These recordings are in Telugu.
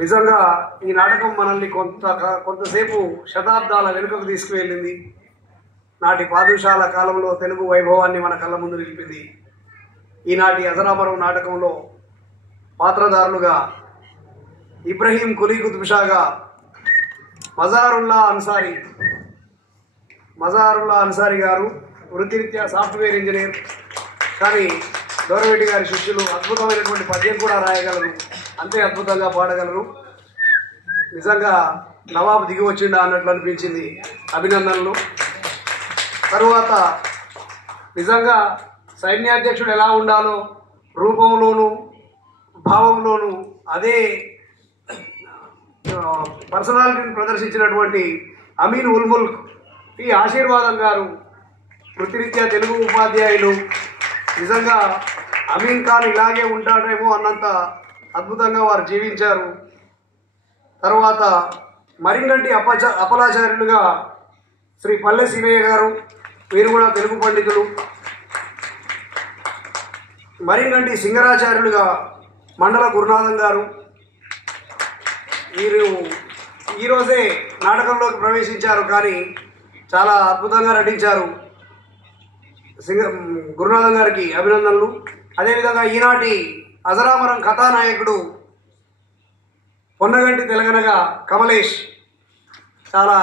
నిజంగా ఈ నాటకం మనల్ని కొంతసేపు శతాబ్దాల వెనుకకు తీసుకువెళ్ళింది. నాటి పాదుషాల కాలంలో తెలుగు వైభవాన్ని మన కళ్ళ ముందు నిలిపింది. ఈనాటి అజరామరం నాటకంలో పాత్రధారులుగా ఇబ్రహీం కులీ కుతుబ్ షాగా మజారుల్లా అన్సారీ గారు వృత్తిరీత్యా సాఫ్ట్వేర్ ఇంజనీర్, కానీ దూరవేటి గారి శిష్యులు. అద్భుతమైనటువంటి పద్యం కూడా రాయగలరు, అంతే అద్భుతంగా పాడగలరు. నిజంగా నవాబు దిగి వచ్చిండా అన్నట్లు అనిపించింది. అభినందనలు. తరువాత నిజంగా సైన్యాధ్యక్షుడు ఎలా ఉండాలో రూపంలోనూ భావంలోనూ అదే పర్సనాలిటీని ప్రదర్శించినటువంటి అమీన్ ఉల్ ముల్క్ పి ఆశీర్వాదం గారు వృత్తిరీత్యా తెలుగు ఉపాధ్యాయులు. నిజంగా అమీన్ ఖాన్ ఇలాగే ఉంటాడేమో అన్నంత అద్భుతంగా వారు జీవించారు. తర్వాత మరింగంటి అప్పలాచార్యులుగా శ్రీ పల్లె శివయ్య గారు, వీరు కూడా తెలుగు పండితులు. మరింగంటి సింగరాచార్యులుగా మండల గురునాథం గారు, వీరు ఈరోజే నాటకంలోకి ప్రవేశించారు, కానీ చాలా అద్భుతంగా నటించారు. గురునాథం గారికి అభినందనలు. అదేవిధంగా ఈనాటి అజరామరం కథానాయకుడు పొన్నగంటి తెలంగాణగా కమలేష్. చాలా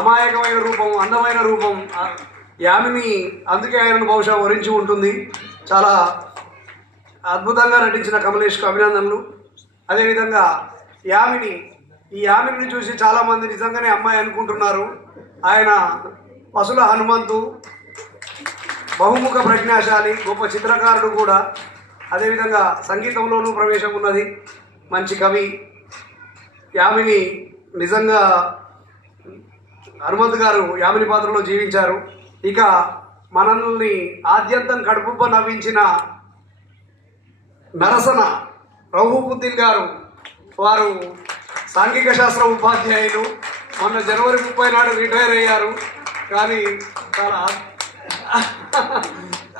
అమాయకమైన రూపం, అందమైన రూపం. యామిని అందుకే ఆయనను బహుశా వరించి ఉంటుంది. చాలా అద్భుతంగా నటించిన కమలేష్కు అభినందనలు. అదేవిధంగా యామిని, ఈ యామిని చూసి చాలామంది నిజంగానే అమ్మాయి అనుకుంటున్నారు. ఆయన పసుల హనుమంతు, బహుముఖ ప్రజ్ఞాశాలి, గొప్ప చిత్రకారుడు కూడా. అదేవిధంగా సంగీతంలోనూ ప్రవేశం ఉన్నది, మంచి కవి. యామిని నిజంగా హనుమంతు గారు యామిని పాత్రలో జీవించారు. ఇక మనల్ని ఆద్యంతం కడుపుబ్బ నవ్వించిన నరసన రౌహుబుద్దీన్ గారు, వారు సాంఘిక శాస్త్ర ఉపాధ్యాయులు. మొన్న జనవరి 30 నాడు రిటైర్ అయ్యారు. కానీ చాలా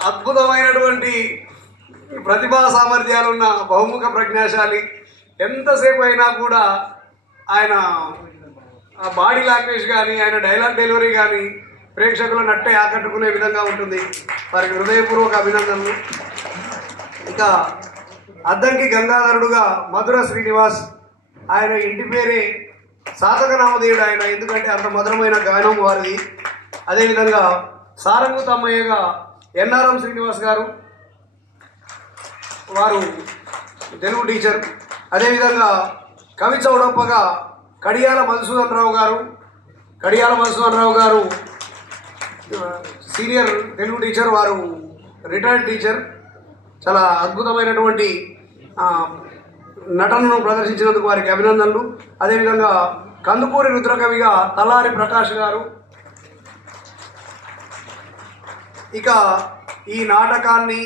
అద్భుతమైనటువంటి ప్రతిభా సామర్థ్యాలున్న బహుముఖ ప్రజ్ఞాశాలి. ఎంతసేపు అయినా కూడా ఆయన బాడీ లాంగ్వేజ్ కానీ, ఆయన డైలాగ్ డెలివరీ కానీ ప్రేక్షకులను నట్టే ఆకట్టుకునే విధంగా ఉంటుంది. వారికి హృదయపూర్వక అభినందనలు. ఇక అద్దంకి గంగాధరుడుగా మధుర శ్రీనివాస్, ఆయన ఇంటి పేరే సాధక నామధేయుడు ఆయన, ఎందుకంటే అంత మధురమైన గానం వారిది. అదేవిధంగా సారంగు తమ్మయ్యగా ఎన్ఆర్ఎం శ్రీనివాస్ గారు, వారు తెలుగు టీచర్. అదేవిధంగా కవి చౌడప్పగా కడియాల మధుసూదన్ రావు గారు సీనియర్ తెలుగు టీచర్, వారు రిటైర్డ్ టీచర్. చాలా అద్భుతమైనటువంటి నటనను ప్రదర్శించినందుకు వారికి అభినందనలు. అదేవిధంగా కందుకూరి రుద్రకవిగా తలారి ప్రకాష్ గారు. ఇక ఈ నాటకాన్ని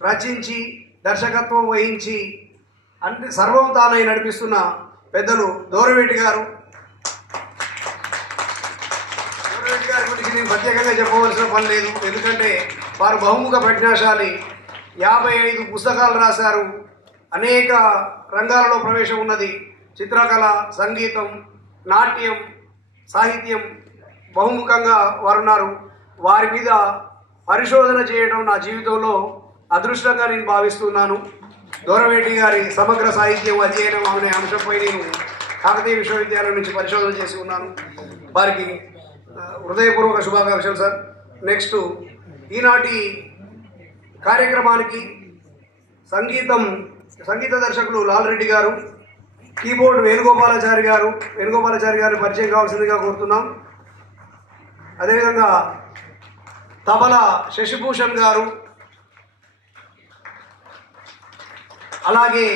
రచించి దర్శకత్వం వహించి అంటే సర్వం తానై నడిపిస్తున్న పెద్దలు దూరవేటి గారు. దూరవేటి గారి గురించి నేను ప్రత్యేకంగా చెప్పవలసిన పని లేదు, ఎందుకంటే వారు బహుముఖ ప్రజ్ఞాశాలి. 55 పుస్తకాలు రాశారు. అనేక రంగాలలో ప్రవేశం ఉన్నది. చిత్రకళ, సంగీతం, నాట్యం, సాహిత్యం బహుముఖంగా వారున్నారు. వారి మీద పరిశోధన చేయడం నా జీవితంలో అదృష్టంగా నేను భావిస్తున్నాను. దూరవేటి గారి సమగ్ర సాహిత్యం అధ్యయనం అనే అంశంపై నేను కాకతీయ విశ్వవిద్యాలయం నుంచి పరిశోధన చేసి ఉన్నాను. వారికి హృదయపూర్వక శుభాకాంక్షలు సార్. నెక్స్ట్, ఈనాటి కార్యక్రమానికి సంగీత దర్శకులు లాల్ రెడ్డి గారు, కీబోర్డ్ వేణుగోపాలాచారి గారిని పరిచయం కావాల్సిందిగా కోరుతున్నాం. అదేవిధంగా తబలా శశిభూషణ్ గారు, అలాగే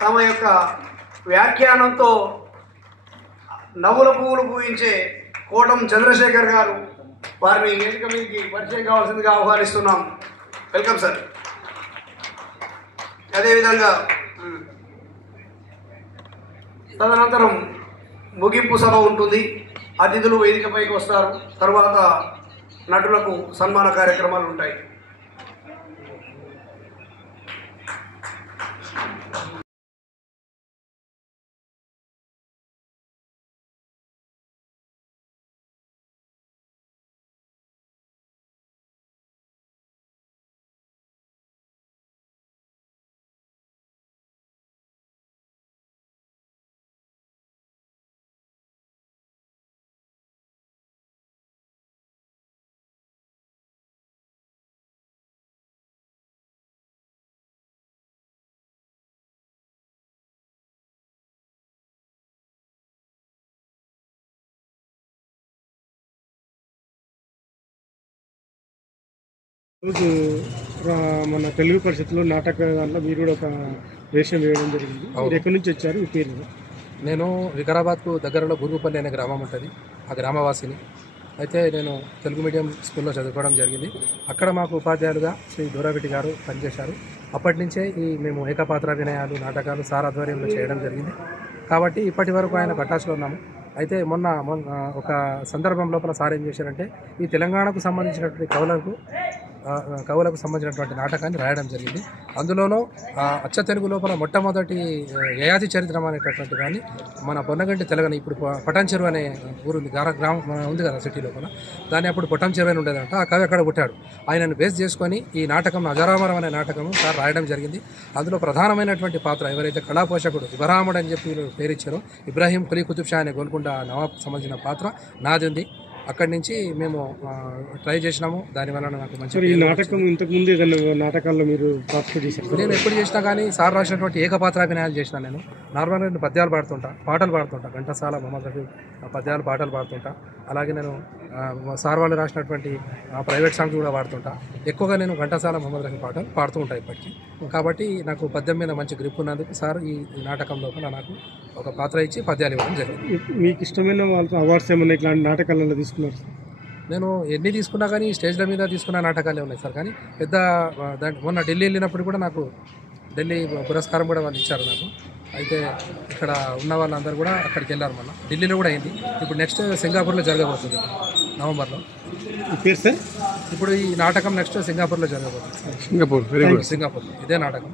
తమ యొక్క వ్యాఖ్యానంతో నవ్వుల పువ్వులు పూయించే కోటం చంద్రశేఖర్ గారు, వారిని వేదిక మీదకి పరిచయం కావాల్సిందిగా ఆహ్వానిస్తున్నాం. Welcome sir. అదేవిధంగా తదనంతరం ముగింపు సభ ఉంటుంది. అతిథులు వేదికపైకి వస్తారు. తర్వాత నటులకు సన్మాన కార్యక్రమాలు ఉంటాయి. రోజు మన తెలుగు పరిషత్లో నాటక దాంట్లో మీరు కూడా ఒక వేషం వేయడం జరిగింది. మీరు ఎక్కడి నుంచి వచ్చారు? మీ పేరు? నేను వికారాబాద్కు దగ్గరలో గురుగుపల్లి అనే గ్రామం ఉంటుంది. ఆ గ్రామవాసిని. అయితే నేను తెలుగు మీడియం స్కూల్లో చదువుకోవడం జరిగింది. అక్కడ మాకు ఉపాధ్యాయులుగా శ్రీ దూరాబెట్టి గారు పనిచేశారు. అప్పటి నుంచే మేము ఏకపాత్రాభినయాలు నాటకాలు సార్ ఆధ్వర్యంలో చేయడం జరిగింది. కాబట్టి ఇప్పటి వరకు ఆయన గట్టాసులో ఉన్నాము. అయితే మొన్న ఒక సందర్భం లోపల సార్ ఏం చేశారంటే ఈ తెలంగాణకు సంబంధించినటువంటి కవులకు సంబంధించినటువంటి నాటకాన్ని రాయడం జరిగింది. అందులోనూ అచ్చ తెలుగు లోపల మొట్టమొదటి యయాతి చరిత్రం అనేటటువంటి కానీ మన పొన్నగంటి తెలంగాణ ఇప్పుడు పటాన్ చెరువు అనే ఊరు ఉంది, గ్రామం ఉంది కదా సిటీ లోపల. దాన్ని అప్పుడు పొటాన్ చెరువు అని ఉండేదంట. ఆ కవి అక్కడ పుట్టాడు. ఆయనను బేస్ చేసుకొని ఈ నాటకం అజరామరం అనే నాటకం సార్ రాయడం జరిగింది. అందులో ప్రధానమైనటువంటి పాత్ర ఎవరైతే కళాపోషకుడు ఇబ్రాహముడు అని చెప్పి పేరిచ్చారో ఇబ్రాహీం కులీ కుతుబ్ షా అనే గోల్కొండ నవాబ్ సంబంధించిన పాత్ర నాది ఉంది. అక్కడి నుంచి మేము ట్రై చేసినాము. దానివల్ల నాకు మంచి ఈ నాటకం ఇంతకుముందు ఏదైనా నాటకాల్లో మీరు పార్టిసిపేట్ చేశారు? నేను ఎప్పుడు చేసినా కానీ సార్ రాసినటువంటి ఏకపాత్రాభినయాలు చేసిన. నేను నార్మల్గా నేను పద్యాలు పాడుతుంటా, పాటలు పాడుతుంటా. ఘంటసాల మొహమ్మద్ రఫీ పద్యాలు పాటలు పాడుతుంటా. అలాగే నేను సార్ వాళ్ళు రాసినటువంటి ప్రైవేట్ సాంగ్స్ కూడా పాడుతుంటా. ఎక్కువగా నేను ఘంటసాల మొహమ్మద్ రఫీ పాటలు పాడుతూ ఉంటాను ఇప్పటికీ. కాబట్టి నాకు పద్యం మీద మంచి గ్రిప్ ఉన్నందుకు సార్ ఈ నాటకం లోపల నాకు ఒక పాత్ర ఇచ్చి పద్యాలు ఇవ్వడం జరిగింది. మీకు ఇష్టమైన వాళ్ళతో అవార్డ్స్ ఏమన్నా ఇట్లాంటి నాటకాలలో తీసుకున్నారు? నేను ఎన్ని తీసుకున్నా కానీ స్టేజ్ల మీద తీసుకున్న నాటకాలే ఉన్నాయి సార్. కానీ పెద్ద మొన్న ఢిల్లీ వెళ్ళినప్పుడు కూడా నాకు ఢిల్లీ పురస్కారం కూడా వాళ్ళు ఇచ్చారు నాకు. అయితే ఇక్కడ ఉన్న వాళ్ళందరూ కూడా అక్కడికి వెళ్ళారు. మొన్న ఢిల్లీలో కూడా అయింది. ఇప్పుడు నెక్స్ట్ సింగపూర్లో జరగబోతుంది నవంబర్లో. ఇప్పుడు ఈ నాటకం నెక్స్ట్ సింగపూర్లో జరగబోతుంది. సింగపూర్ ఇదే నాటకం.